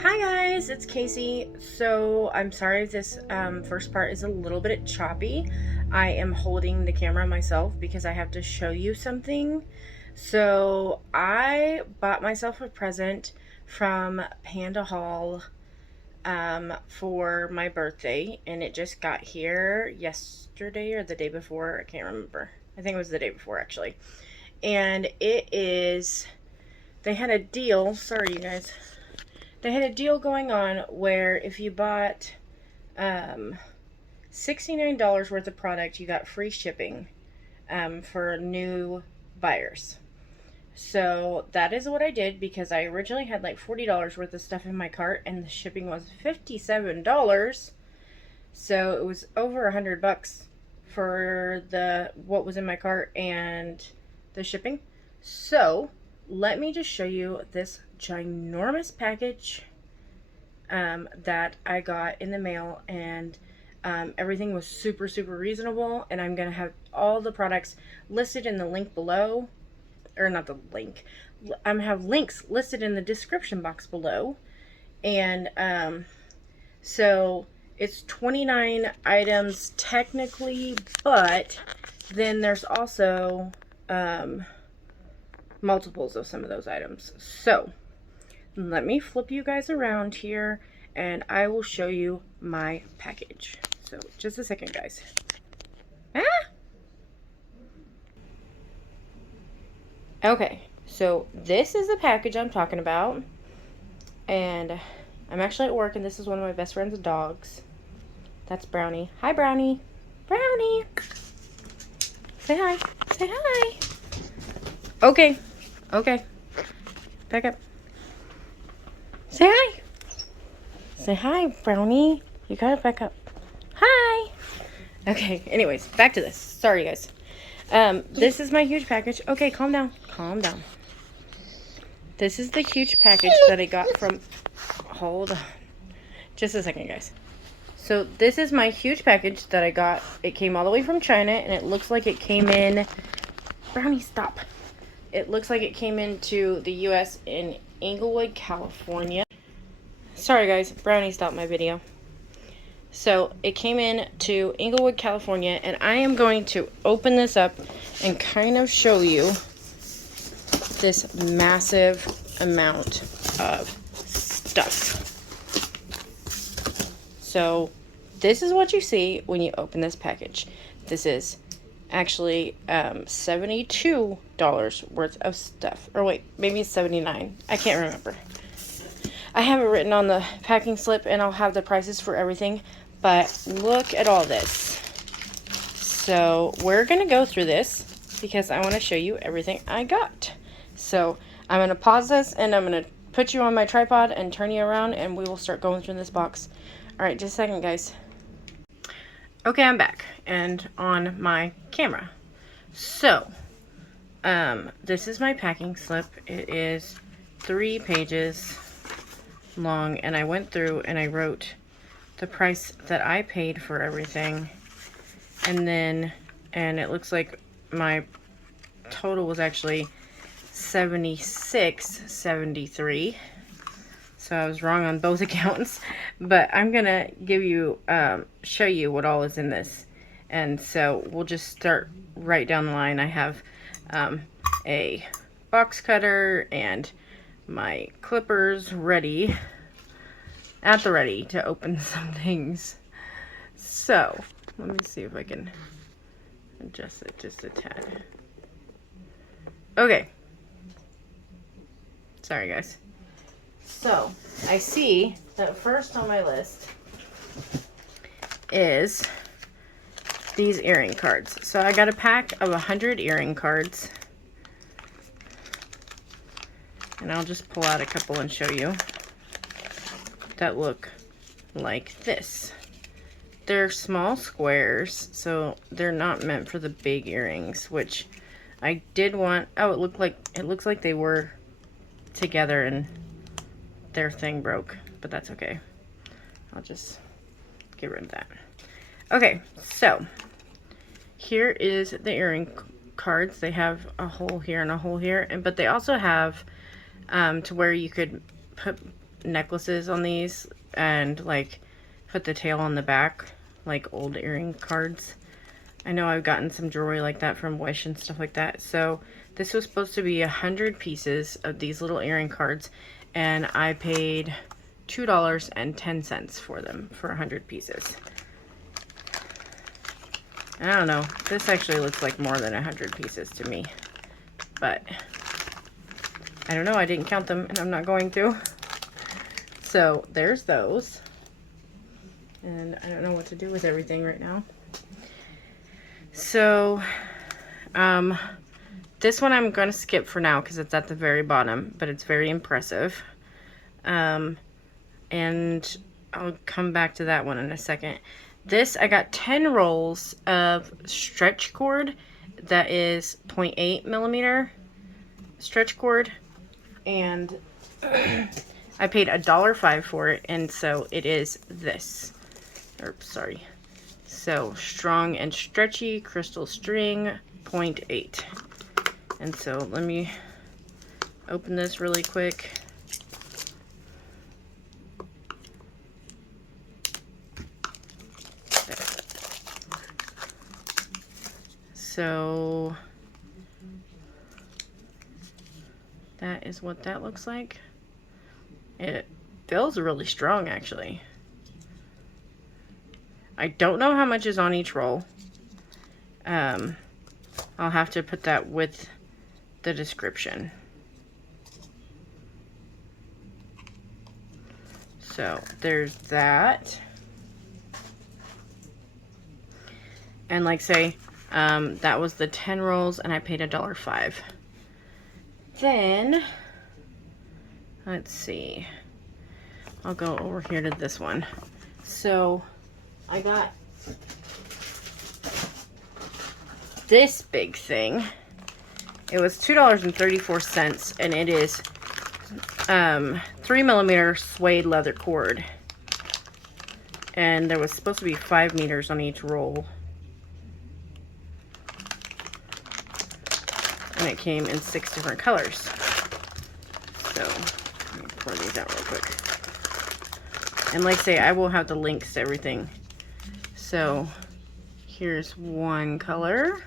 Hi guys, it's Casey. So I'm sorry if this first part is a little bit choppy. I am holding the camera myself because I have to show you something. So I bought myself a present from Panda Hall for my birthday, and it just got here yesterday or the day before. I can't remember. I think it was the day before actually. And they had a deal. Sorry, you guys. They had a deal going on where if you bought $69 worth of product, you got free shipping for new buyers. So that is what I did because I originally had like $40 worth of stuff in my cart and the shipping was $57. So it was over $100 for the what was in my cart and the shipping. So let me just show you this ginormous package that I got in the mail, and everything was super reasonable, and I'm gonna have all the products listed in the link below, or not the link, I'm gonna have links listed in the description box below. And so it's 29 items technically, but then there's also multiples of some of those items. So let me flip you guys around here and I will show you my package. So just a second, guys. Okay, so this is the package I'm talking about, and I'm actually at work, and this is one of my best friend's dogs. That's Brownie. Hi, Brownie. Brownie. Say hi. Say hi. Okay. Okay. Back up. Say hi. Say hi, Brownie. You gotta back up. Hi. Okay, anyways, back to this. Sorry, guys. This is my huge package. Okay, calm down. Calm down. This is the huge package that I got from... Hold on. Just a second, guys. So this is my huge package that I got. It came all the way from China, and it looks like it came in... Brownie, stop. It looks like it came into the U.S. in Inglewood, California. Sorry, guys. Brownie stopped my video. So it came in to Inglewood, California, and I am going to open this up and kind of show you this massive amount of stuff. So this is what you see when you open this package. This is actually $72 worth of stuff. Or wait, maybe it's $79. I can't remember. I have it written on the packing slip, and I'll have the prices for everything. But look at all this. So we're going to go through this because I want to show you everything I got. So I'm going to pause this, and I'm going to put you on my tripod and turn you around, and we will start going through this box. Alright, just a second, guys. Okay, I'm back and on my camera. So, this is my packing slip. It is 3 pages long, and I went through and I wrote the price that I paid for everything, and it looks like my total was actually $76.73. So I was wrong on both accounts, but I'm gonna give you show you what all is in this. And so we'll just start right down the line. I have a box cutter and my clippers ready at the ready to open some things. So let me see if I can adjust it just a tad. Okay, sorry guys. So I see that first on my list is these earring cards. So I got a pack of 100 earring cards, and I'll just pull out a couple and show you, that look like this. They're small squares, so they're not meant for the big earrings, which I did want. Oh, it looks like they were together and their thing broke, but that's okay. I'll just get rid of that. Okay, so here is the earring cards. They have a hole here and a hole here, but they also have to where you could put necklaces on these and like put the tail on the back, like old earring cards. I know I've gotten some jewelry like that from Wish and stuff like that. So this was supposed to be 100 pieces of these little earring cards, and I paid $2.10 for them for 100 pieces. I don't know. This actually looks like more than 100 pieces to me, but I don't know. I didn't count them, and I'm not going to. So there's those, and I don't know what to do with everything right now. So this one I'm going to skip for now because it's at the very bottom, but it's very impressive. And I'll come back to that one in a second. This, I got 10 rolls of stretch cord that is 0.8 millimeter stretch cord, and I paid $1.05 for it, and so it is this. Sorry. So, strong and stretchy crystal string, 0.8. And so, let me open this really quick. So that is what that looks like. It feels really strong, actually. I don't know how much is on each roll. I'll have to put that with the description. So there's that. And like say, that was the 10 rolls, and I paid $1.05. Then, let's see. I'll go over here to this one. So, I got this big thing. It was $2.34, and it is 3 millimeter suede leather cord. And there was supposed to be 5 meters on each roll. And it came in 6 different colors. So, let me pour these out real quick. And like I say, I will have the links to everything. So, here's one color.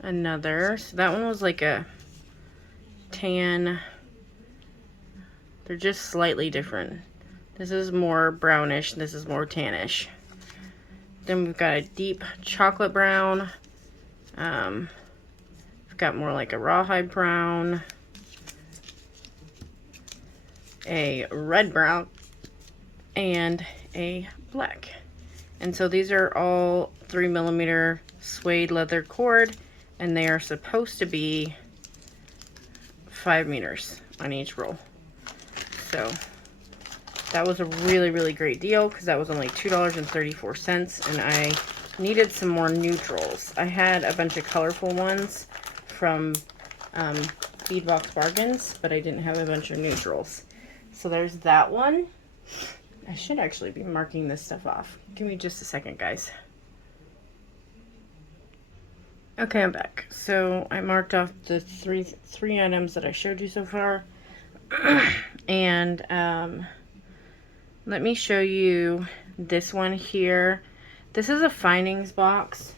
Another. So that one was like a tan. They're just slightly different. This is more brownish. This is more tannish. Then we've got a deep chocolate brown. We've got more like a rawhide brown, a red brown, and a black. And so these are all 3 millimeter suede leather cord, and they are supposed to be 5 meters on each roll. So that was a really, really great deal because that was only $2.34, and I needed some more neutrals. I had a bunch of colorful ones from Beadbox Bargains, but I didn't have a bunch of neutrals. So there's that one. I should actually be marking this stuff off. Give me just a second, guys. Okay, I'm back. So I marked off the three items that I showed you so far. And let me show you this one here. This is a findings box.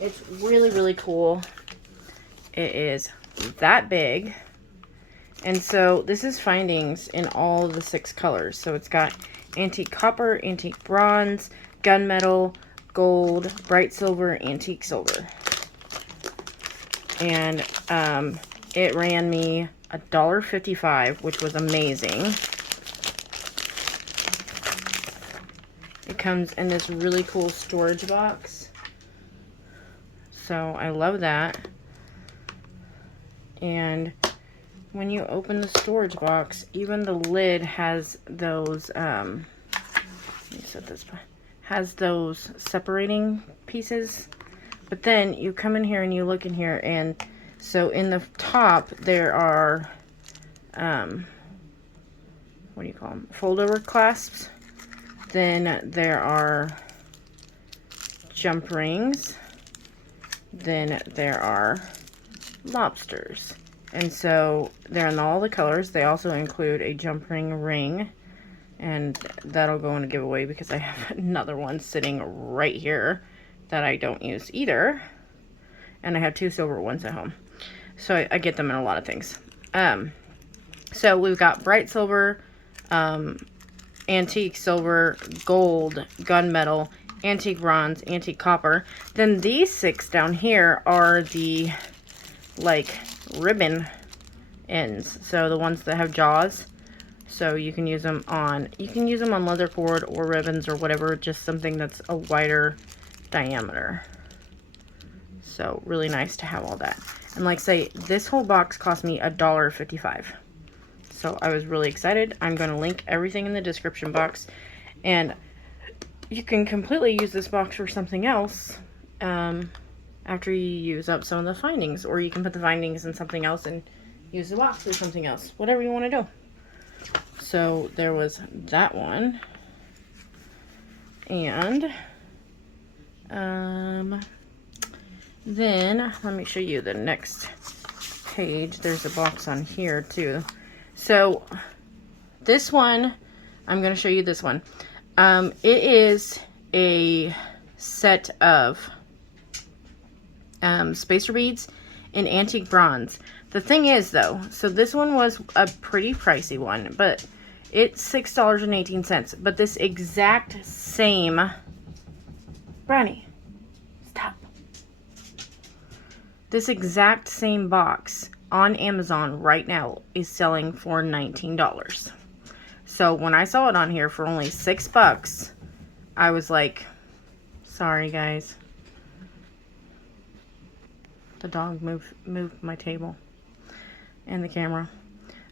It's really, really cool. It is that big. And so this is findings in all of the 6 colors. So it's got antique copper, antique bronze, gunmetal, gold, bright silver, antique silver. And it ran me $1.55, which was amazing. It comes in this really cool storage box. So I love that. And when you open the storage box, even the lid has those, let me set this, has those separating pieces. But then you come in here and you look in here, and so in the top there are, what do you call them? Fold over clasps. Then there are Jumprings. Then there are Lobsters. And so they're in all the colors. They also include a Jumpring ring. And that'll go in a giveaway because I have another one sitting right here that I don't use either. And I have 2 silver ones at home. So I get them in a lot of things. So we've got bright silver, antique silver, gold, gunmetal, antique bronze, antique copper. Then these 6 down here are the, like, ribbon ends. So the ones that have jaws. So you can use them on leather cord or ribbons or whatever, just something that's a wider diameter. So really nice to have all that. And like say, this whole box cost me $1.55. So I was really excited. I'm going to link everything in the description box. And you can completely use this box for something else after you use up some of the findings. Or you can put the findings in something else and use the box for something else. Whatever you want to do. So there was that one. And then let me show you the next page. There's a box on here too. So this one, I'm going to show you this one. It is a set of spacer beads in antique bronze. The thing is though, so this one was a pretty pricey one, but it's $6.18. But this exact same, Brownie, stop. This exact same box on Amazon right now is selling for $19. So when I saw it on here for only $6, I was like, sorry guys. The dog moved my table and the camera.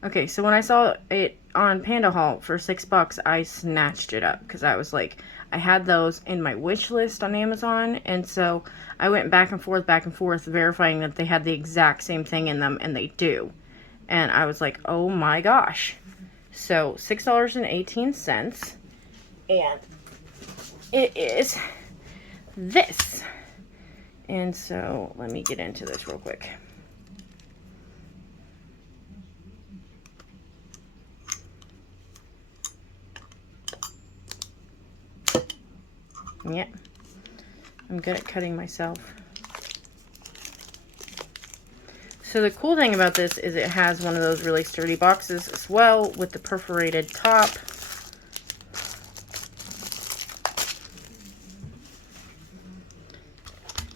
Okay, so when I saw it on Panda Haul for $6, I snatched it up because I was like, I had those in my wish list on Amazon, and so I went back and forth, verifying that they had the exact same thing in them, and they do. And I was like, oh my gosh. So $6.18, and it is this. And so let me get into this real quick. Yeah, I'm good at cutting myself. So the cool thing about this is it has one of those really sturdy boxes as well with the perforated top.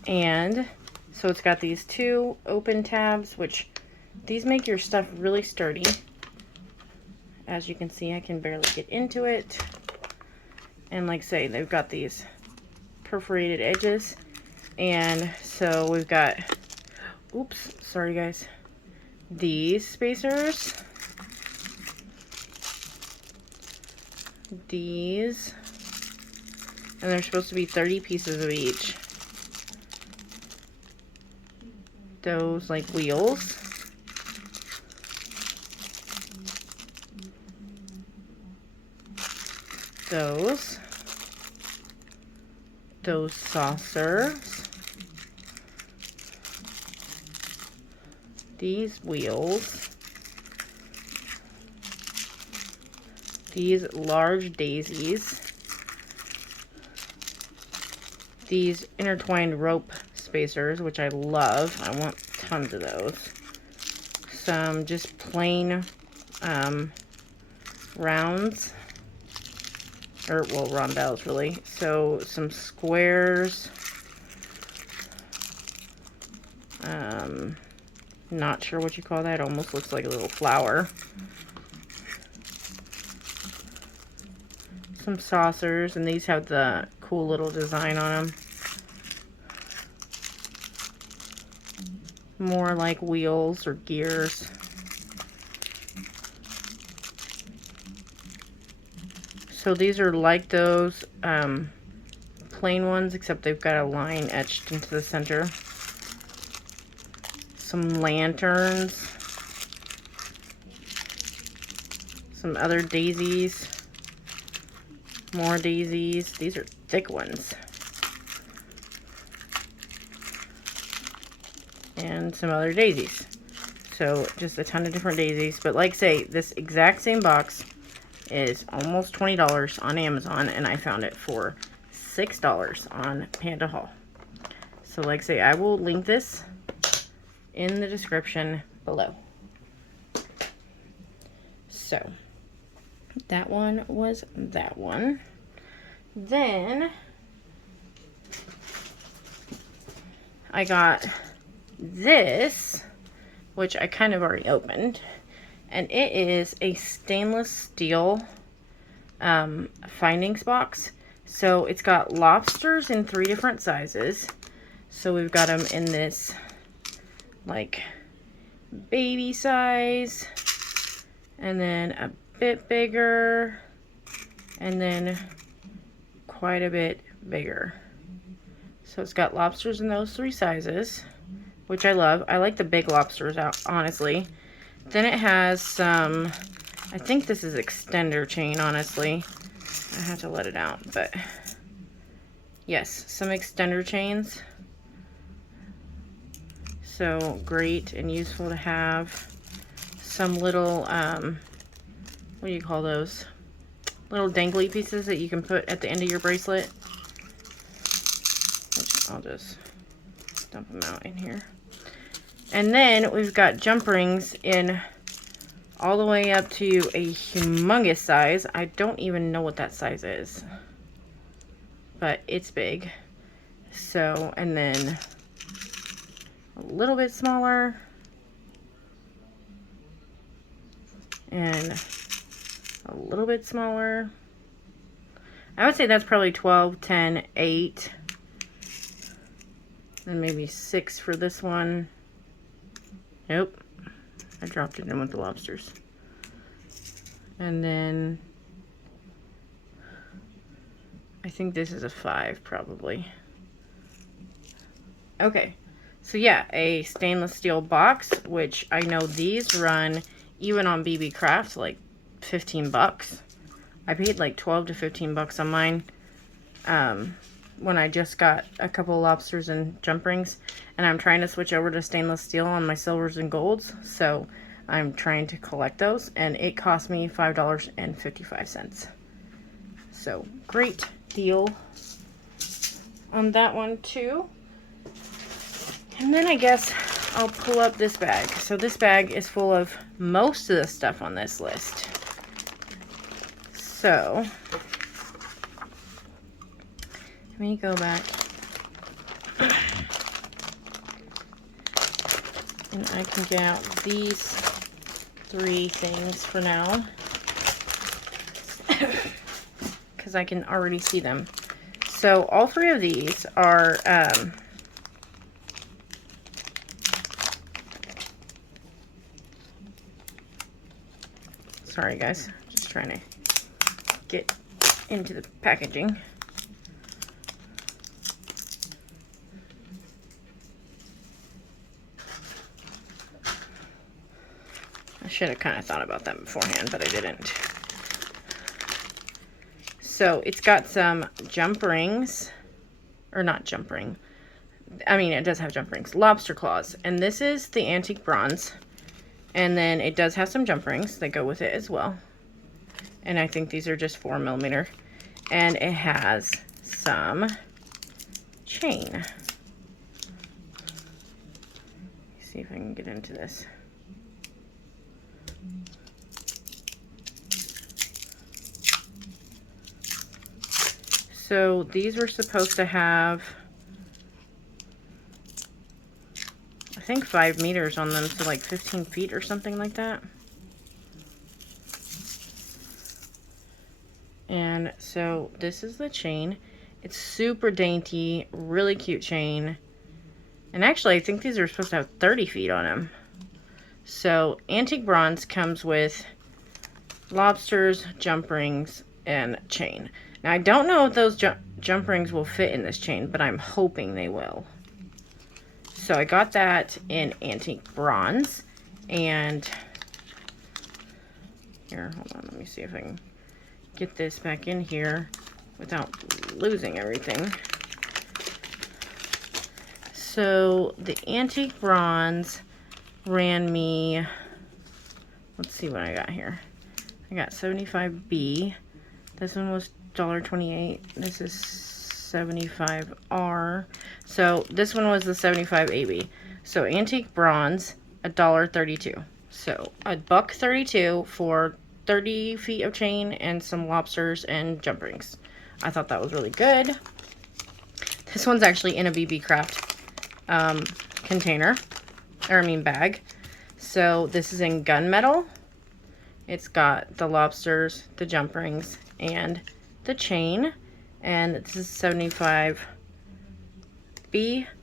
And so it's got these 2 open tabs, which these make your stuff really sturdy. As you can see, I can barely get into it. And like I say, they've got these perforated edges. And so we've got, oops, sorry guys, these spacers, these, and they're supposed to be 30 pieces of each. Those like wheels. Those saucers, these wheels, these large daisies, these intertwined rope spacers, which I love. I want tons of those. Some just plain rounds. Or, well, rondelles, really. So, some squares. Not sure what you call that. Almost looks like a little flower. Some saucers, and these have the cool little design on them. More like wheels or gears. So these are like those plain ones, except they've got a line etched into the center. Some lanterns. Some other daisies. More daisies. These are thick ones. And some other daisies. So just a ton of different daisies. But like say, this exact same box is almost $20 on Amazon, and I found it for $6 on Panda Haul. So like say, I will link this in the description below. So that one was that one. Then I got this, which I kind of already opened, and it is a stainless steel findings box. So it's got lobsters in 3 different sizes. So we've got them in this like baby size, and then a bit bigger, and then quite a bit bigger. So it's got lobsters in those 3 sizes, which I love. I like the big lobsters out, honestly. Then it has some, I think this is extender chain, honestly. I have to let it out, but yes, some extender chains. So great and useful to have. Some little, what do you call those? Little dangly pieces that you can put at the end of your bracelet. Which I'll just dump them out in here. And then we've got Jumprings in all the way up to a humongous size. I don't even know what that size is, but it's big. So, and then a little bit smaller, and a little bit smaller. I would say that's probably 12, 10, 8, and maybe 6 for this one. Nope, I dropped it in with the lobsters. And then I think this is a 5 probably. Okay, so yeah, a stainless steel box, which I know these run even on BB Craft like 15 bucks. I paid like 12 to 15 bucks on mine when I just got a couple of lobsters and Jumprings, and I'm trying to switch over to stainless steel on my silvers and golds, so I'm trying to collect those, and it cost me $5.55. So great deal on that one too. And then I guess I'll pull up this bag. So this bag is full of most of the stuff on this list. So let me go back. And I can get out these 3 things for now. Because I can already see them. So all 3 of these are sorry guys, just trying to get into the packaging. I should have kind of thought about that beforehand, but I didn't. So it's got some Jumprings, or not Jumpring. I mean, it does have Jumprings. Lobster claws, and this is the antique bronze. And then it does have some Jumprings that go with it as well. And I think these are just 4mm. And it has some chain. Let's see if I can get into this. So these were supposed to have, I think 5 meters on them, so like 15 feet or something like that. And so this is the chain. It's super dainty, really cute chain. And actually, I think these are supposed to have 30 feet on them. So antique bronze comes with lobsters, Jumprings, and chain. Now I don't know if those Jumprings will fit in this chain, but I'm hoping they will. So I got that in antique bronze, and here, hold on, let me see if I can get this back in here without losing everything. So the antique bronze ran me, let's see what I got here. I got 75B. This one was $1.28. This is 75R. So this one was the 75AB. So antique bronze, $1.32. So $1.32 for 30 feet of chain and some lobsters and Jumprings. I thought that was really good. This one's actually in a BB Craft container, or I mean bag. So this is in gunmetal. It's got the lobsters, the Jumprings, and the chain. And this is 75B.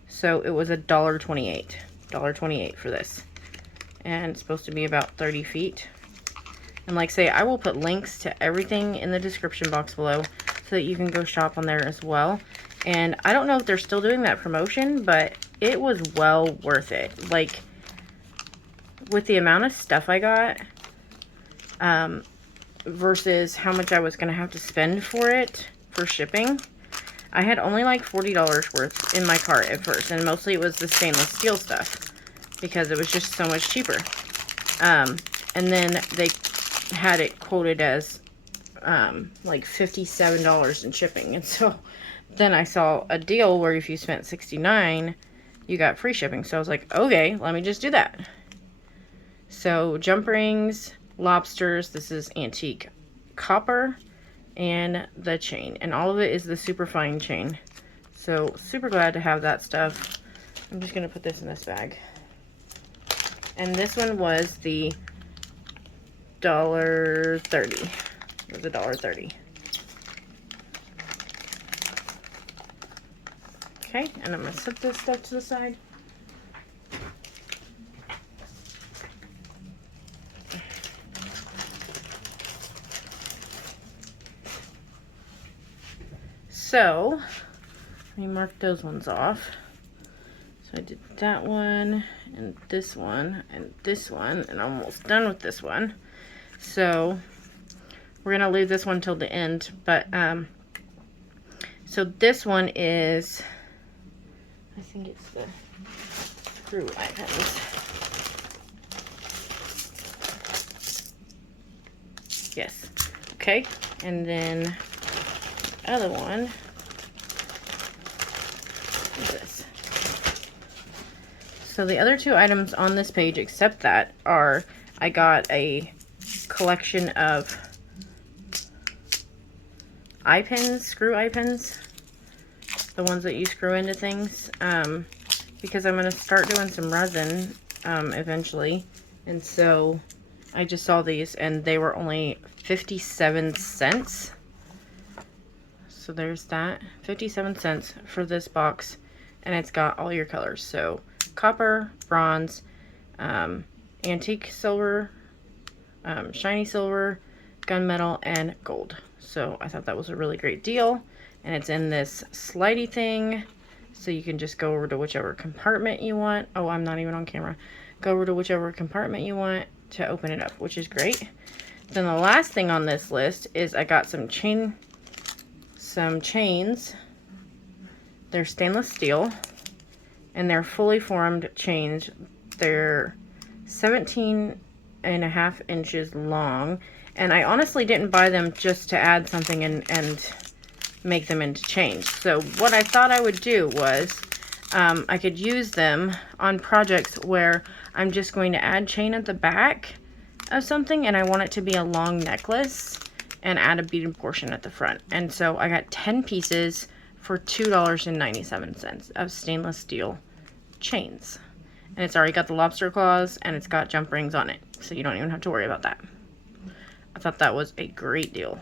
So it was $1.28. $1.28 for this. And it's supposed to be about 30 feet. And like I say, I will put links to everything in the description box below so that you can go shop on there as well. And I don't know if they're still doing that promotion, but it was well worth it. Like, with the amount of stuff I got, versus how much I was going to have to spend for it, for shipping, I had only like $40 worth in my cart at first. And mostly it was the stainless steel stuff, because it was just so much cheaper. And then they had it quoted as like $57 in shipping. And so then I saw a deal where if you spent $69, you got free shipping. So I was like, okay, let me just do that. So Jumprings, lobsters, this is antique copper, and the chain. And all of it is the super fine chain. So super glad to have that stuff. I'm just going to put this in this bag. And this one was the $1.30. It was $1.30. Okay, and I'm going to set this stuff to the side. So, let me mark those ones off. So I did that one, and this one, and this one, and I'm almost done with this one. So, we're going to leave this one till the end, but, so this one is, I think it's the screw Eyepins. Yes. Okay, and then the other one is this. So the other two items on this page, except that, are I got a collection of Eyepins, screw Eyepins, the ones that you screw into things, because I'm going to start doing some resin eventually, and so I just saw these and they were only 57 cents. So there's that, 57 cents for this box, and it's got all your colors. So copper, bronze, antique silver, shiny silver, gunmetal, and gold. So I thought that was a really great deal. And it's in this slidey thing, so you can just go over to whichever compartment you want. Oh, I'm not even on camera. Go over to whichever compartment you want to open it up, which is great. Then the last thing on this list is I got some chains. They're stainless steel, and they're fully formed chains. They're 17.5 inches long, and I honestly didn't buy them just to add something and make them into chains. So what I thought I would do was I could use them on projects where I'm just going to add chain at the back of something and I want it to be a long necklace and add a beaded portion at the front. And so I got 10 pieces for $2.97 of stainless steel chains. And it's already got the lobster claws and it's got jump rings on it, so you don't even have to worry about that. I thought that was a great deal.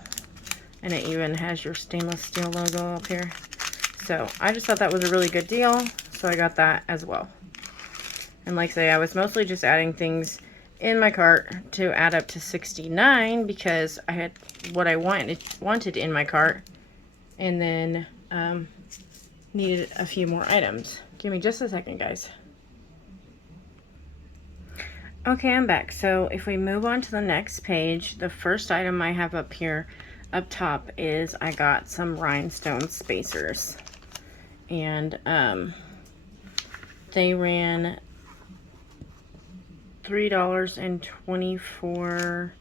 And it even has your stainless steel logo up here. So I just thought that was a really good deal, so I got that as well. And like I say, I was mostly just adding things in my cart to add up to 69 because I had what I wanted in my cart, and then needed a few more items. Give me just a second, guys. Okay, I'm back. So if we move on to the next page, the first item I have up here up top is I got some rhinestone spacers, and they ran $3.24.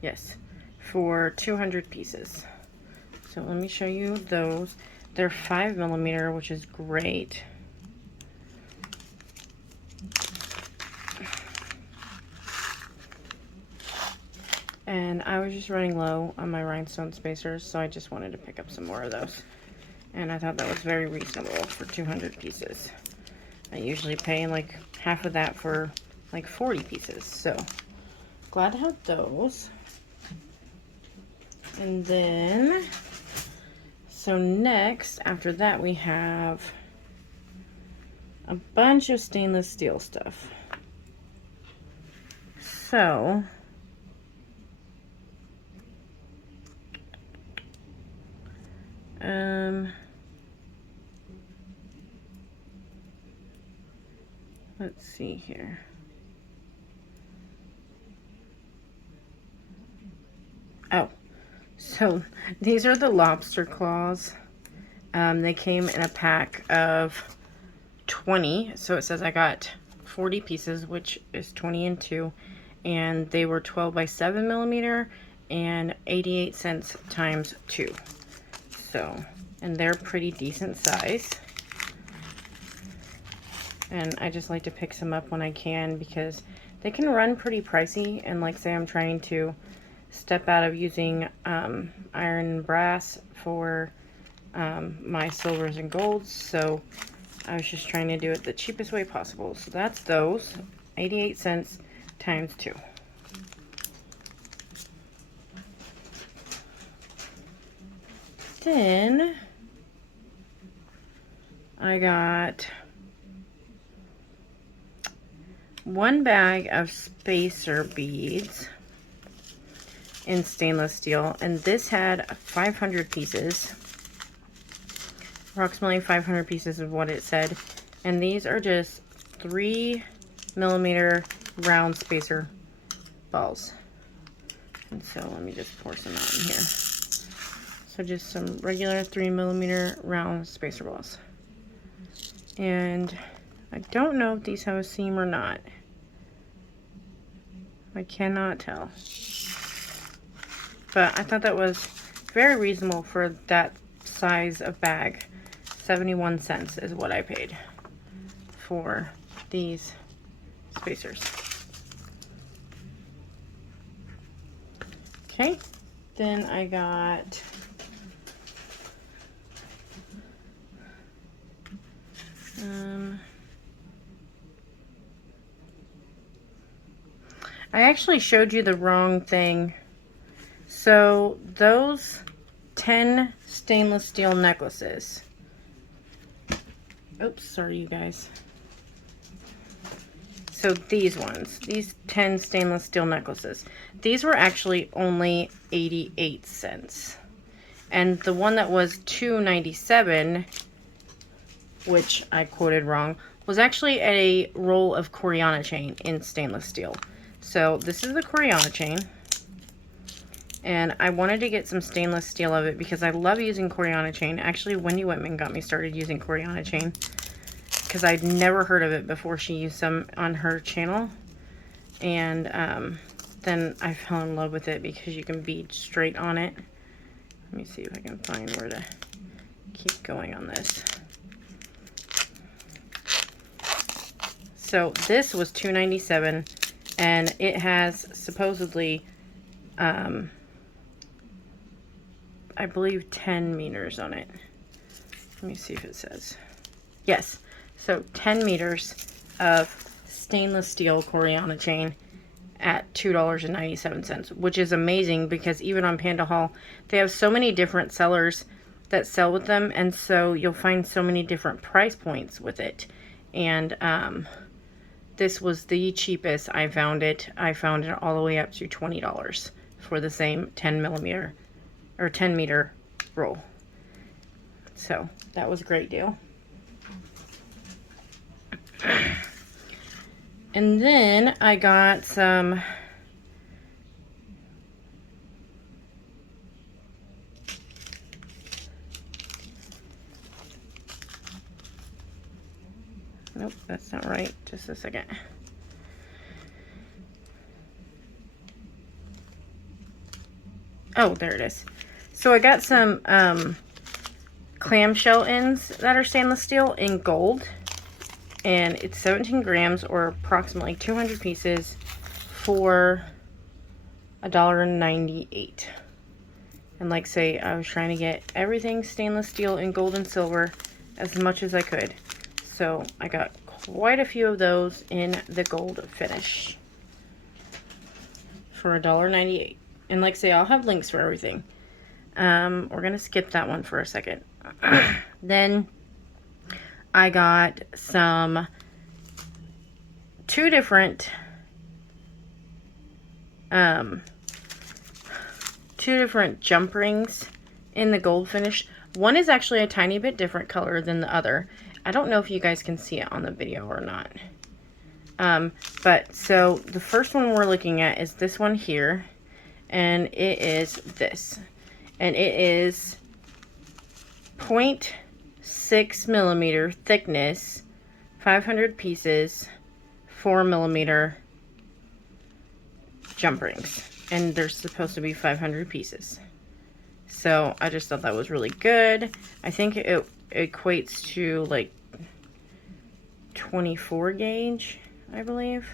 Yes, for 200 pieces. So let me show you those. They're 5mm, which is great. And I was just running low on my rhinestone spacers, so I just wanted to pick up some more of those. And I thought that was very reasonable for 200 pieces. I usually pay like half of that for like 40 pieces, so glad to have those. And then, so next, after that, we have a bunch of stainless steel stuff. So, let's see here. Oh, so these are the lobster claws. They came in a pack of 20, so it says I got 40 pieces, which is 20 and 2, and they were 12 by 7mm and 88 cents times 2. So, and they're pretty decent size. And I just like to pick some up when I can because they can run pretty pricey. And like say I'm trying to step out of using iron and brass for my silvers and golds. So I was just trying to do it the cheapest way possible. So that's those, 88 cents times 2. Then I got one bag of spacer beads in stainless steel, and this had 500 pieces. Approximately 500 pieces is what it said. And these are just 3mm round spacer balls. And so let me just pour some out in here. So just some regular 3mm round spacer balls. And I don't know if these have a seam or not. I cannot tell. But I thought that was very reasonable for that size of bag. 71 cents is what I paid for these spacers. Okay, then I got I actually showed you the wrong thing. So those 10 stainless steel necklaces. Oops, sorry you guys. So these ones, these 10 stainless steel necklaces, these were actually only 88 cents. And the one that was $2.97, which I quoted wrong, was actually a roll of Koreana chain in stainless steel. So this is the Koreana chain. And I wanted to get some stainless steel of it because I love using Koreana chain. Actually, Wendy Whitman got me started using Koreana chain because I'd never heard of it before she used some on her channel. And then I fell in love with it because you can bead straight on it. Let me see if I can find where to keep going on this. So this was $2.97, and it has supposedly, I believe 10 meters on it. Let me see if it says. Yes, so 10 meters of stainless steel Koreana chain at $2.97, which is amazing because even on Panda Hall, they have so many different sellers that sell with them, and so you'll find so many different price points with it. And this was the cheapest I found it. I found it all the way up to $20 for the same 10mm or 10 meter roll. So that was a great deal. And then I got some Nope, that's not right. Just a second. Oh, there it is. So I got some clamshell ends that are stainless steel in gold. And it's 17 grams or approximately 200 pieces for $1.98. And like say, I was trying to get everything stainless steel in gold and silver as much as I could. So I got quite a few of those in the gold finish for $1.98. And like say, I'll have links for everything. We're going to skip that one for a second. Then I got two different Jumprings in the gold finish. One is actually a tiny bit different color than the other. I don't know if you guys can see it on the video or not. But so the first one we're looking at is this one here, and it is this, and it is 0.6 millimeter thickness, 500 pieces, 4 millimeter Jumprings, and they're supposed to be 500 pieces. So I just thought that was really good. I think it equates to like 24 gauge, I believe,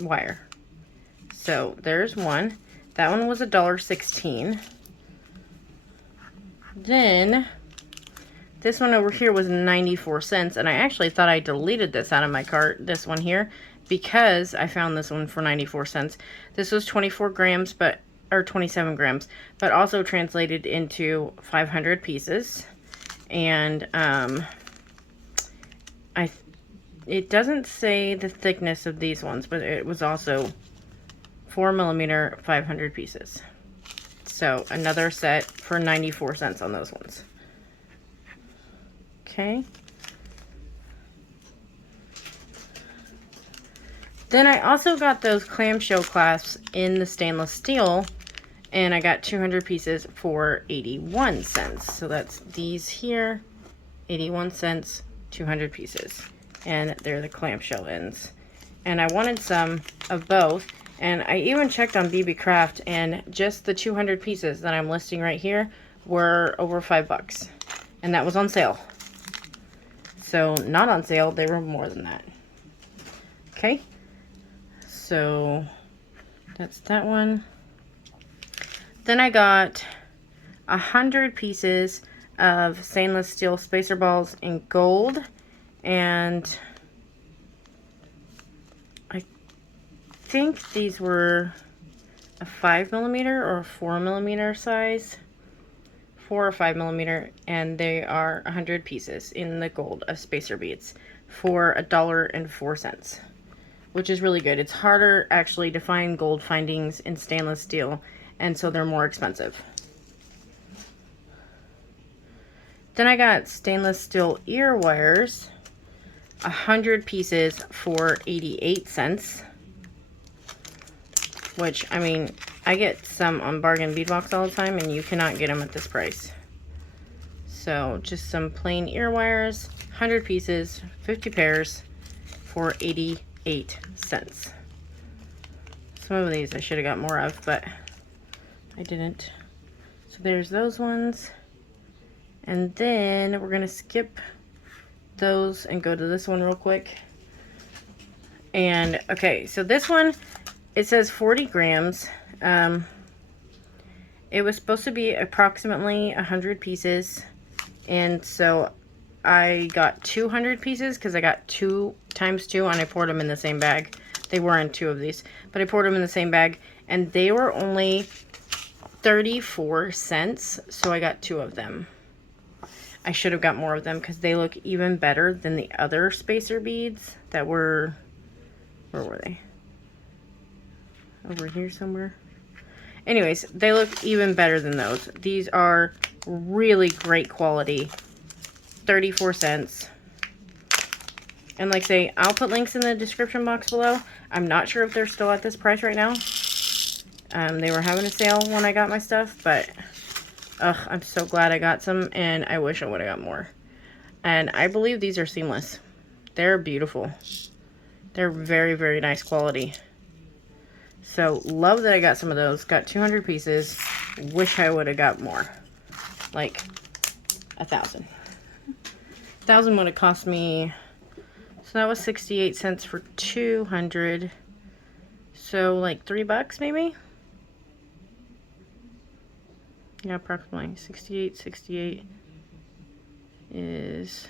wire. So there's one. That one was $1.16. Then this one over here was 94 cents, and I actually thought I deleted this out of my cart, this one here, because I found this one for 94 cents. This was 24 grams, or 27 grams, but also translated into 500 pieces. And it doesn't say the thickness of these ones, but it was also 4 millimeter, 500 pieces. So another set for 94 cents on those ones. Okay. Then I also got those clamshell clasps in the stainless steel, and I got 200 pieces for 81 cents. So that's these here, 81 cents, 200 pieces. And they're the clamshell ends. And I wanted some of both. And I even checked on BB Craft, and just the 200 pieces that I'm listing right here were over $5. And that was on sale. So not on sale, they were more than that. Okay. So that's that one. Then I got 100 pieces of stainless steel spacer balls in gold, and I think these were a 5 millimeter or a 4 millimeter size, 4 or 5 millimeter, and they are 100 pieces in the gold of spacer beads for $1.04, which is really good. It's harder actually to find gold findings in stainless steel, and so they're more expensive. Then I got stainless steel ear wires, 100 pieces for 88 cents, which, I mean, I get some on Bargain Bead Box all the time, and you cannot get them at this price. So just some plain ear wires, 100 pieces, 50 pairs for 88 cents. Some of these I should have got more of, but I didn't. So there's those ones. And then we're going to skip those and go to this one real quick. And okay, so this one, it says 40 grams. It was supposed to be approximately 100 pieces. And so I got 200 pieces because I got 2 times 2, and I poured them in the same bag. They were in 2 of these, but I poured them in the same bag, and they were only 34 cents. So I got 2 of them. I should have got more of them because they look even better than the other spacer beads that were, where were they? Over here somewhere. Anyways, they look even better than those. These are really great quality. 34 cents. And like I say, I'll put links in the description box below. I'm not sure if they're still at this price right now. They were having a sale when I got my stuff, but Ugh, I'm so glad I got some, and I wish I would have got more. And I believe these are seamless. They're beautiful. They're very, very nice quality. So, love that I got some of those. Got 200 pieces. Wish I would have got more. Like, 1,000. 1,000 would have cost me... So, that was 68 cents for 200. So, like, $3 maybe? Yeah, approximately. 68 is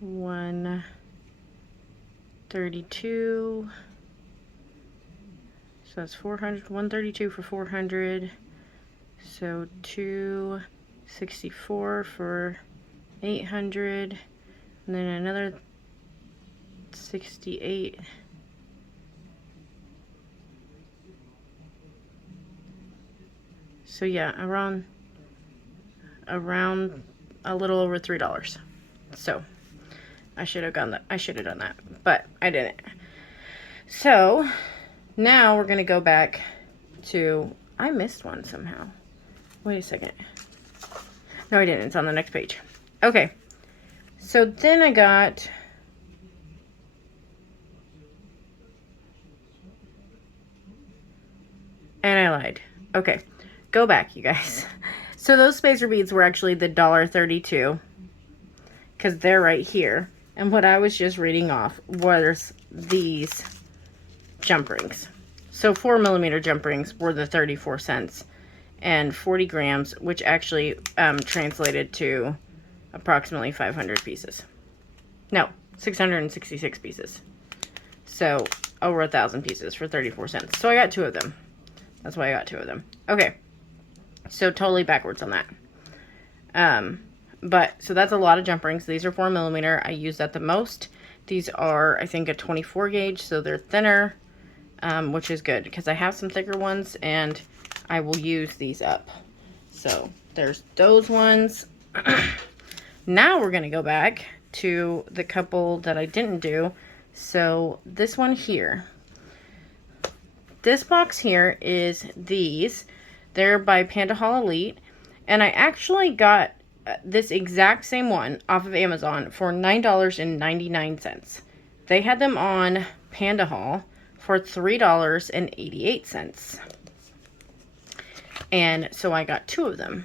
132. So that's 400. 132 for 400. So 264 for 800. And then another 68. So yeah, around a little over $3. So I should have done that, but I didn't. So now we're gonna go back to, I missed one somehow. Wait a second. No, I didn't. It's on the next page. Okay. So then I got, and I lied. Okay. Go back, you guys. So those spacer beads were actually the $1.32 because they're right here. And what I was just reading off was these jump rings. So 4mm jump rings were the 34 cents and 40 grams, which actually translated to approximately 500 pieces. No, 666 pieces. So over 1,000 pieces for 34 cents. So I got 2 of them. That's why I got 2 of them. Okay. So totally backwards on that. But so that's a lot of jump rings. These are 4mm. I use that the most. These are, I think, a 24 gauge, so they're thinner, which is good because I have some thicker ones and I will use these up. So there's those ones. Now we're going to go back to the couple that I didn't do. So this one here. This box here is these. They're by Panda Hall Elite. And I actually got this exact same one off of Amazon for $9.99. They had them on Panda Hall for $3.88. And so I got 2 of them.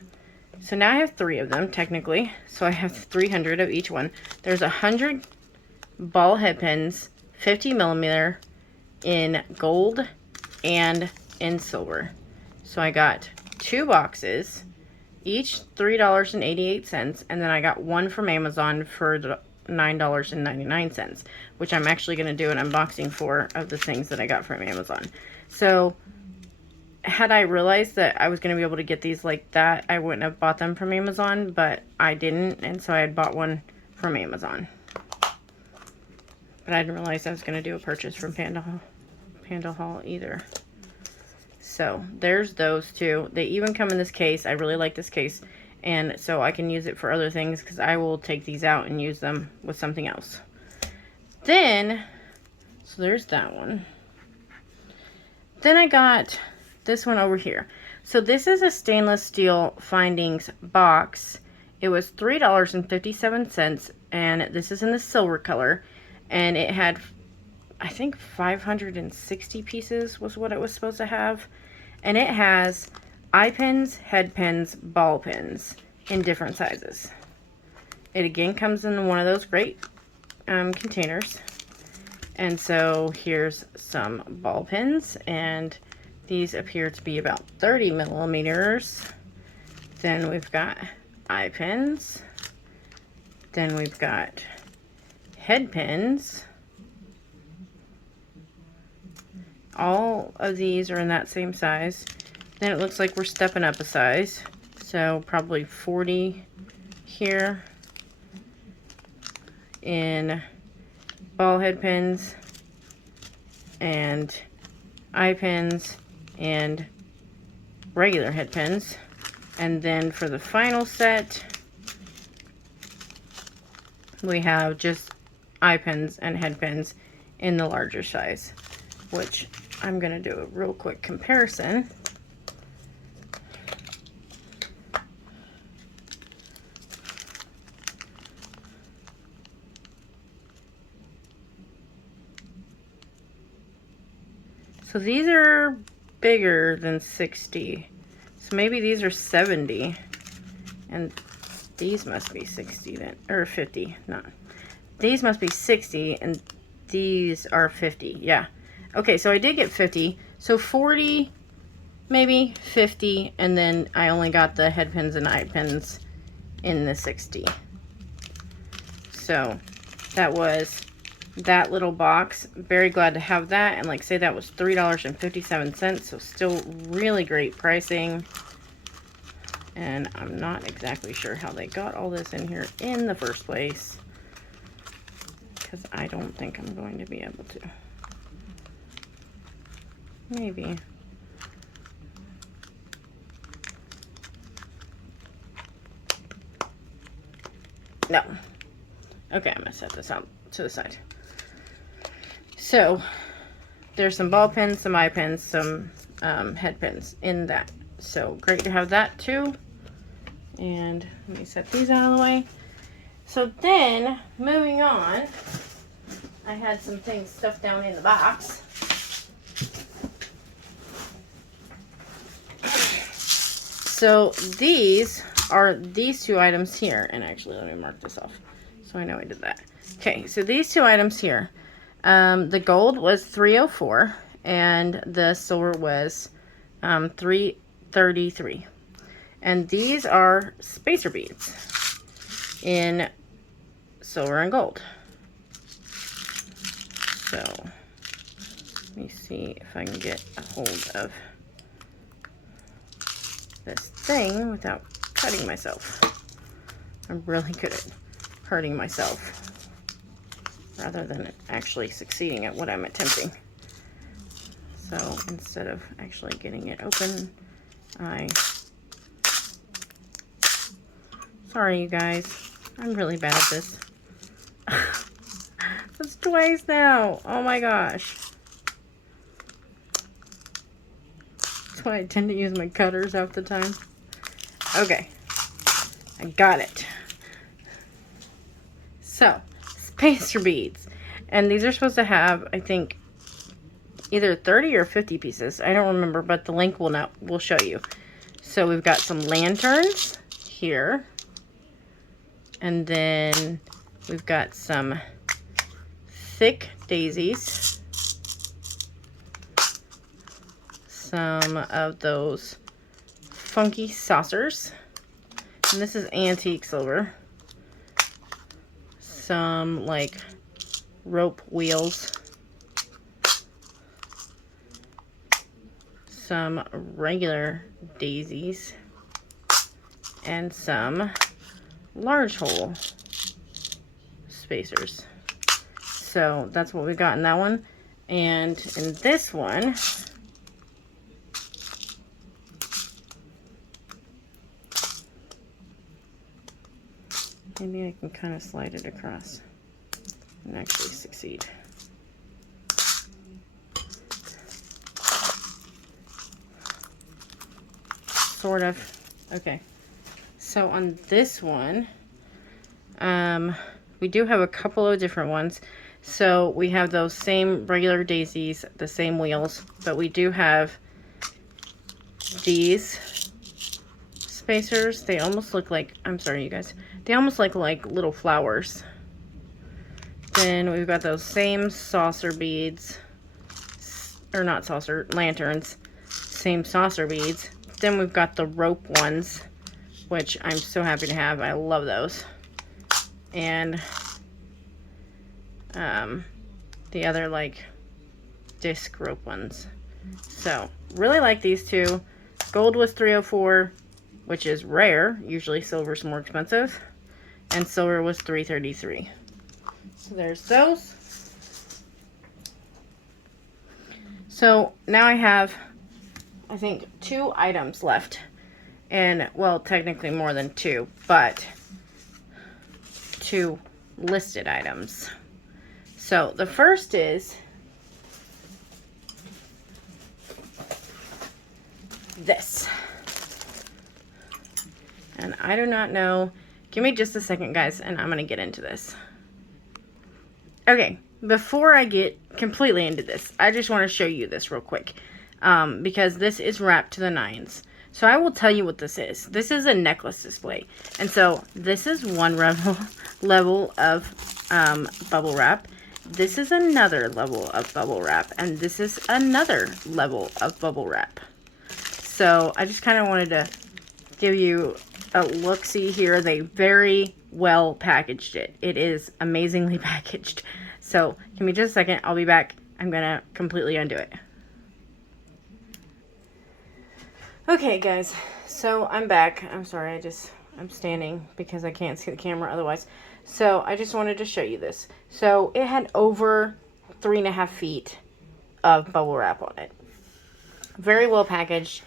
So now I have 3 of them, technically. So I have 300 of each one. There's 100 ball head pins, 50mm in gold and in silver. So I got 2 boxes, each $3.88, and then I got 1 from Amazon for $9.99, which I'm actually going to do an unboxing for of the things that I got from Amazon. So had I realized that I was going to be able to get these like that, I wouldn't have bought them from Amazon, but I didn't, and so I had bought one from Amazon. But I didn't realize I was going to do a purchase from Panda Hall either. So there's those 2. They even come in this case. I really like this case, and so I can use it for other things because I will take these out and use them with something else. Then, so there's that one. Then I got this one over here. So this is a stainless steel findings box. It was $3.57, and this is in the silver color, and it had, I think, 560 pieces was what it was supposed to have. And it has eye pins, head pins, ball pins in different sizes. It again comes in one of those great containers. And so here's some ball pins, and these appear to be about 30mm. Then we've got eye pins. Then we've got head pins. All of these are in that same size. Then it looks like we're stepping up a size. So probably 40 here in ball head pins and eye pins and regular head pins. And then for the final set, we have just eye pins and head pins in the larger size, which I'm going to do a real quick comparison. So these are bigger than 60. So maybe these are 70. And these must be 60 then, or 50, not. These must be 60 and these are 50. Yeah. Okay, so I did get 50. So 40, maybe 50, and then I only got the head pins and eye pins in the 60. So that was that little box. Very glad to have that. And like say that was $3.57. So still really great pricing. And I'm not exactly sure how they got all this in here in the first place, because I don't think I'm going to be able to. Maybe. No. Okay, I'm going to set this out to the side. So, there's some ball pins, some eye pins, some head pins in that. So, great to have that too. And let me set these out of the way. So then, moving on, I had some things stuffed down in the box. So these are these two items here. And actually, let me mark this off so I know I did that. Okay, so these two items here. The gold was $3.04 and the silver was $3.33. And these are spacer beads in silver and gold. So, let me see if I can get a hold of this thing without cutting myself. I'm really good at hurting myself rather than actually succeeding at what I'm attempting. So, instead of actually getting it open, sorry, you guys. I'm really bad at this. That's twice now. Oh my gosh. That's why I tend to use my cutters half the time. Okay. I got it. So, spacer beads. And these are supposed to have, I think, either 30 or 50 pieces. I don't remember, but the link will show you. So, we've got some lanterns here. And then we've got some thick daisies, some of those funky saucers, and this is antique silver, some like rope wheels, some regular daisies, and some large hole spacers. So that's what we got in that one. And in this one, maybe I can kind of slide it across and actually succeed. Sort of. Okay. So on this one, we do have a couple of different ones. So we have those same regular daisies, the same wheels, but we do have these spacers. They almost look like, I'm sorry you guys, they almost look like little flowers. Then we've got those same saucer beads, or not saucer, lanterns, same saucer beads. Then we've got the rope ones, which I'm so happy to have. I love those. And the other like disc rope ones. So really like these two. Gold was $3.04, which is rare. Usually silver's more expensive. And silver was $3.33. So there's those. So now I have, I think, 2 items left. And, well, technically more than 2, but 2 listed items. So the first is this. And I do not know. Give me just a second, guys, and I'm going to get into this. Okay, before I get completely into this, I just want to show you this real quick. Because this is wrapped to the nines. So I will tell you what this is. This is a necklace display. And so this is one level of bubble wrap. This is another level of bubble wrap. And this is another level of bubble wrap. So I just kind of wanted to give you a look-see here. They very well packaged it. It is amazingly packaged. So give me just a second. I'll be back. I'm going to completely undo it. Okay, guys, so I'm back. I'm sorry, I'm standing because I can't see the camera otherwise. So I just wanted to show you this. So it had over 3.5 feet of bubble wrap on it. Very well packaged.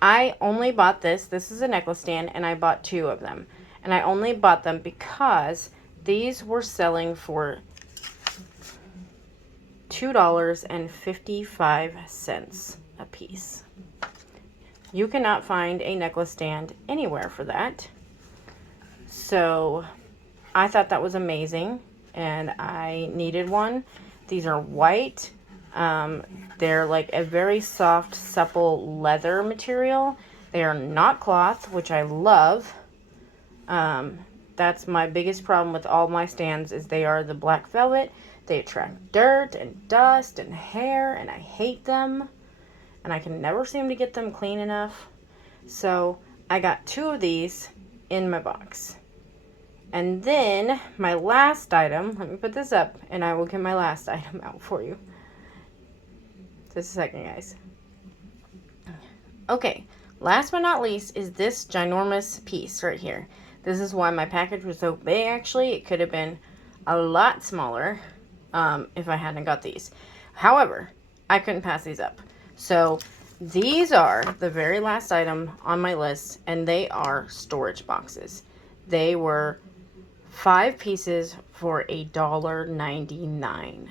I only bought this. This is a necklace stand, and I bought 2 of them. And I only bought them because these were selling for $2.55 a piece. You cannot find a necklace stand anywhere for that. So I thought that was amazing, and I needed one. These are white. They're like a very soft, supple leather material. They are not cloth, which I love. That's my biggest problem with all my stands, is they are the black velvet. They attract dirt and dust and hair, and I hate them. And I can never seem to get them clean enough. So I got 2 of these in my box. And then my last item, let me put this up and I will get my last item out for you. Just a second, guys. Okay, last but not least is this ginormous piece right here. This is why my package was so big, actually. It could have been a lot smaller if I hadn't got these. However, I couldn't pass these up. So these are the very last item on my list, and they are storage boxes. They were 5 pieces for $1.99.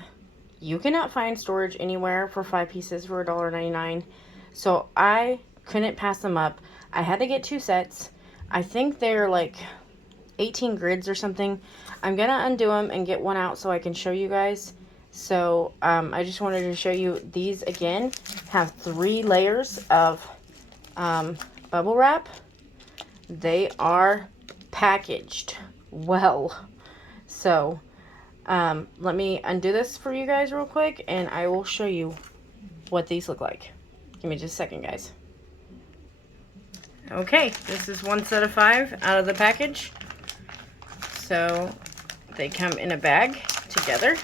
You cannot find storage anywhere for 5 pieces for $1.99. So I couldn't pass them up. I had to get 2 sets. I think they're like 18 grids or something. I'm gonna undo them and get one out so I can show you guys. So I just wanted to show you these again. Have 3 layers of bubble wrap. They are packaged well. So let me undo this for you guys real quick, and I will show you what these look like. Give me just a second, guys. Okay, this is one set of 5 out of the package. So they come in a bag together.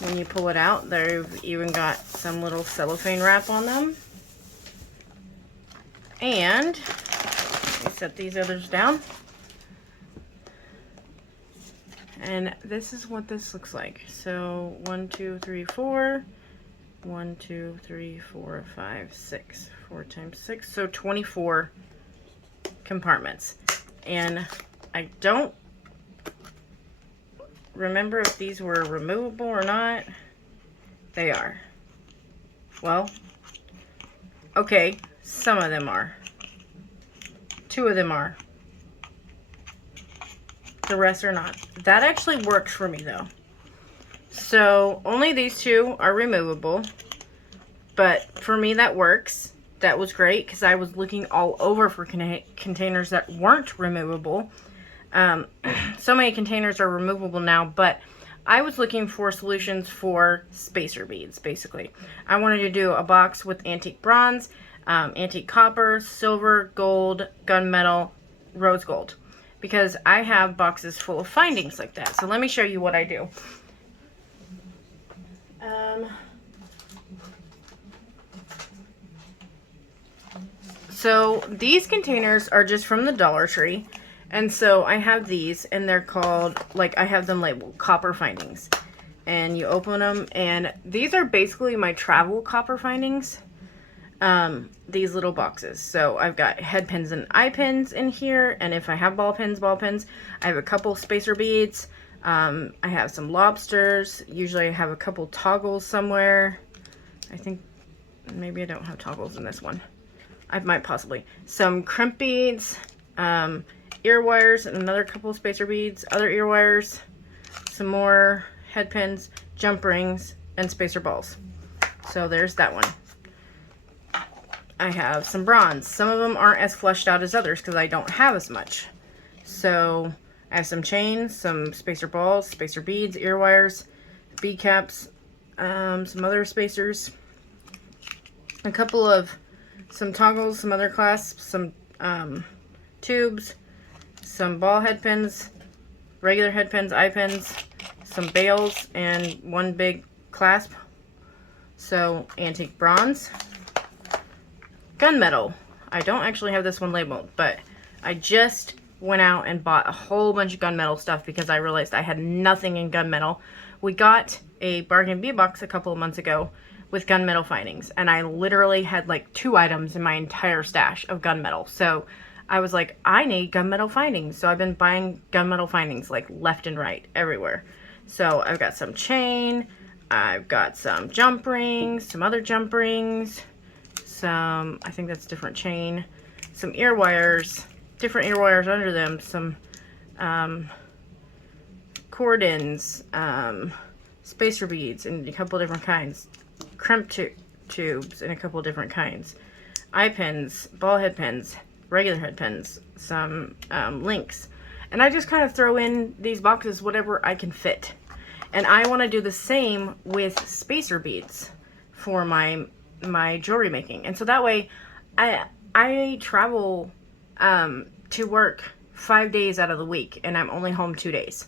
When you pull it out, they've even got some little cellophane wrap on them. And let me set these others down. And this is what this looks like. So 1, 2, 3, 4. 1, 2, 3, 4, 5, 6. 4 times 6. So 24 compartments. And I don't remember if these were removable or not. They are. Well, okay, some of them are. 2 of them are. The rest are not. That actually works for me though. So only these 2 are removable. But for me that works. That was great because I was looking all over for containers that weren't removable. So many containers are removable now, but I was looking for solutions for spacer beads, basically. I wanted to do a box with antique bronze, antique copper, silver, gold, gunmetal, rose gold, because I have boxes full of findings like that. So let me show you what I do. So these containers are just from the Dollar Tree. And so I have these, and they're called, like, I have them labeled copper findings. And you open them, and these are basically my travel copper findings. These little boxes. So I've got head pins and eye pins in here, and if I have ball pins. I have a couple spacer beads. I have some lobsters. Usually I have a couple toggles somewhere. I think maybe I don't have toggles in this one. I might possibly. Some crimp beads, ear wires, and another couple spacer beads, other ear wires, some more head pins, Jumprings, and spacer balls. So there's that one. I have some bronze. Some of them aren't as fleshed out as others because I don't have as much. So I have some chains, some spacer balls, spacer beads, ear wires, bead caps, some other spacers, a couple of some toggles, some other clasps, some tubes, some ball head pins, regular head pins, eye pins, some bails, and one big clasp. So antique bronze. Gunmetal. I don't actually have this one labeled, but I just went out and bought a whole bunch of gunmetal stuff because I realized I had nothing in gunmetal. We got a bargain bee box a couple of months ago with gunmetal findings, and I literally had like 2 items in my entire stash of gunmetal. So I was like, I need gunmetal findings. So I've been buying gunmetal findings like left and right everywhere. So I've got some chain, I've got some jump rings, some other jump rings, some, I think that's different chain, some ear wires, different ear wires under them, some cordons, spacer beads in a couple different kinds, crimp tubes in a couple different kinds, eye pins, ball head pins, regular head pins, some links. And I just kind of throw in these boxes whatever I can fit. And I want to do the same with spacer beads for my jewelry making. And so that way I travel to work 5 days out of the week, and I'm only home 2 days.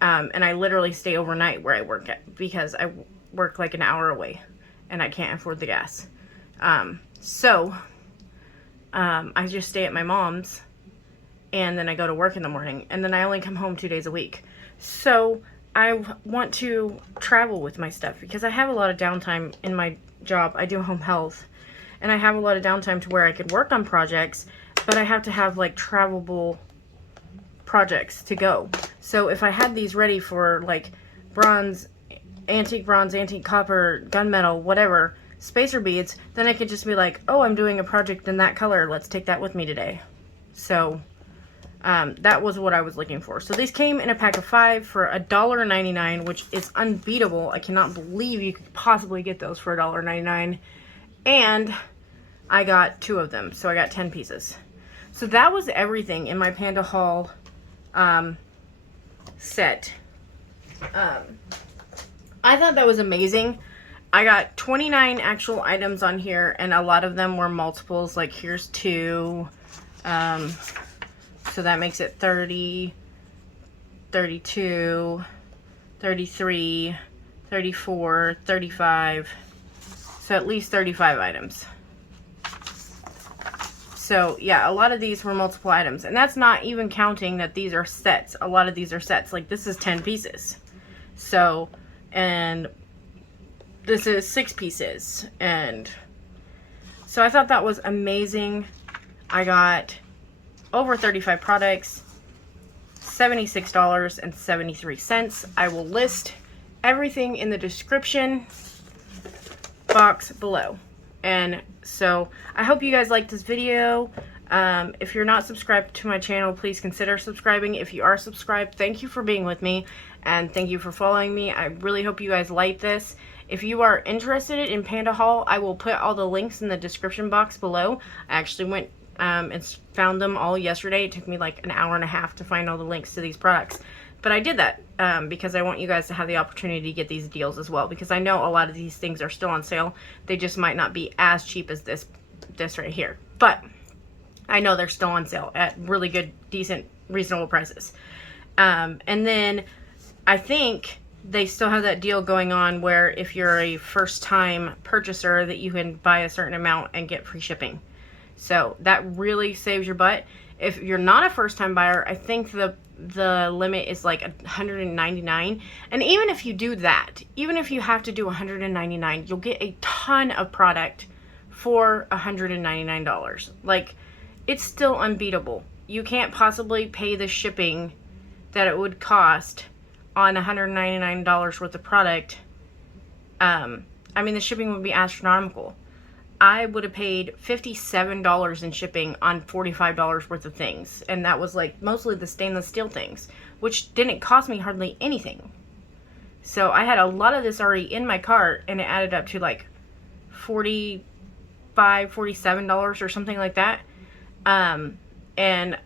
And I literally stay overnight where I work at because I work like an hour away and I can't afford the gas. So I just stay at my mom's, and then I go to work in the morning, and then I only come home 2 days a week. So I want to travel with my stuff because I have a lot of downtime in my job. I do home health, and I have a lot of downtime to where I could work on projects, but I have to have like travelable projects to go. So if I had these ready for like bronze, antique copper, gunmetal, whatever, spacer beads, then I could just be like, oh, I'm doing a project in that color, let's take that with me today. So that was what I was looking for. So these came in a pack of 5 for $1.99, which is unbeatable. I cannot believe you could possibly get those for $1.99. And I got 2 of them, so I got 10 pieces. So that was everything in my Panda Haul set. I thought that was amazing. I got 29 actual items on here, and a lot of them were multiples. Like here's 2. So that makes it 30, 32, 33, 34, 35. So at least 35 items. So yeah, a lot of these were multiple items. And that's not even counting that these are sets. A lot of these are sets. Like this is 10 pieces. So, and this is 6 pieces. And so I thought that was amazing. I got over 35 products, $76.73. I will list everything in the description box below. And so I hope you guys liked this video. If you're not subscribed to my channel, please consider subscribing. If you are subscribed, thank you for being with me, and thank you for following me. I really hope you guys like this. If you are interested in Panda Haul, I will put all the links in the description box below. I actually went and found them all yesterday. It took me like an hour and a half to find all the links to these products. But I did that because I want you guys to have the opportunity to get these deals as well. Because I know a lot of these things are still on sale. They just might not be as cheap as this right here. But I know they're still on sale at really good, decent, reasonable prices. And then I think they still have that deal going on where if you're a first-time purchaser that you can buy a certain amount and get free shipping. So that really saves your butt. If you're not a first-time buyer, I think the limit is like $199. And even if you do that, even if you have to do $199, you'll get a ton of product for $199. Like, it's still unbeatable. You can't possibly pay the shipping that it would cost on $199 worth of product. I mean, the shipping would be astronomical. I would have paid $57 in shipping on $45 worth of things. And that was like mostly the stainless steel things, which didn't cost me hardly anything. So I had a lot of this already in my cart, and it added up to like $45, $47 or something like that. And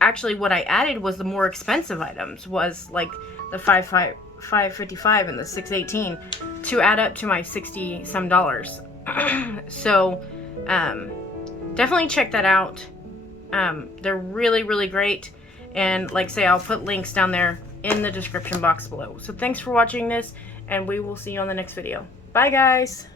actually what I added was the more expensive items, was like the $555 and the $618, to add up to my $60 some. So definitely check that out. They're really, really great. And like I say, I'll put links down there in the description box below. So thanks for watching this, and we will see you on the next video. Bye guys!